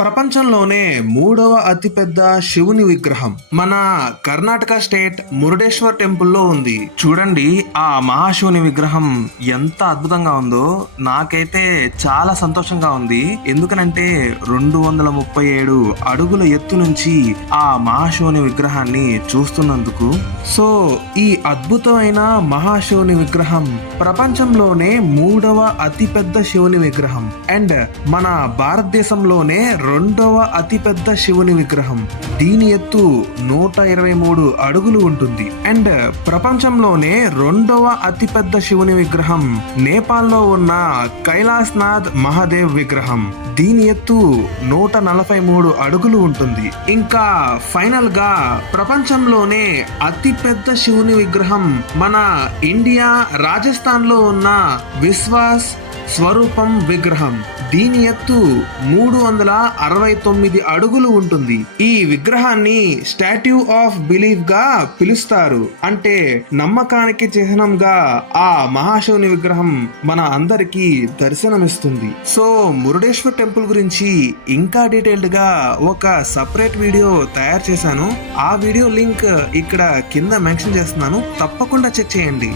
ప్రపంచంలోనే మూడవ అతిపెద్ద శివుని విగ్రహం మన కర్ణాటక స్టేట్ మురుడేశ్వర్ టెంపుల్లో ఉంది. చూడండి ఆ మహాశివుని విగ్రహం ఎంత అద్భుతంగా ఉందో. నాకైతే చాలా సంతోషంగా ఉంది. ఎందుకనంటే 237 అడుగుల ఎత్తు నుంచి ఆ మహాశివుని విగ్రహాన్ని చూస్తున్నందుకు. సో ఈ అద్భుతమైన మహాశివుని విగ్రహం ప్రపంచంలోనే మూడవ అతిపెద్ద శివుని విగ్రహం అండ్ మన భారతదేశంలోనే రెండవ అతిపెద్ద శివుని విగ్రహం. దీని ఎత్తు 123 అడుగులు ఉంటుంది. అండ్ ప్రపంచంలోనే రెండవ అతిపెద్ద శివుని విగ్రహం నేపాల్లో ఉన్న కైలాస్ నాథ్ మహాదేవ్ విగ్రహం. దీని ఎత్తు 143 అడుగులు ఉంటుంది. ఇంకా ఫైనల్ గా ప్రపంచంలోనే అతిపెద్ద శివుని విగ్రహం మన ఇండియా రాజస్థాన్ లో ఉన్న విశ్వాస్ స్వరూపం విగ్రహం. దీని ఎత్తు 369 అడుగులు ఉంటుంది. ఈ విగ్రహాన్ని స్టాట్యూ ఆఫ్ బిలీఫ్ గా పిలుస్తారు. అంటే నమ్మకానికి చిహ్నంగా ఆ మహాశివుని విగ్రహం మన అందరికి దర్శనమిస్తుంది. సో మురుడేశ్వర్ టెంపుల్ గురించి ఇంకా డీటెయిల్డ్ గా ఒక సపరేట్ వీడియో తయారు చేశాను. ఆ వీడియో లింక్ ఇక్కడ కింద మెన్షన్ చేస్తున్నాను, తప్పకుండా చెక్ చేయండి.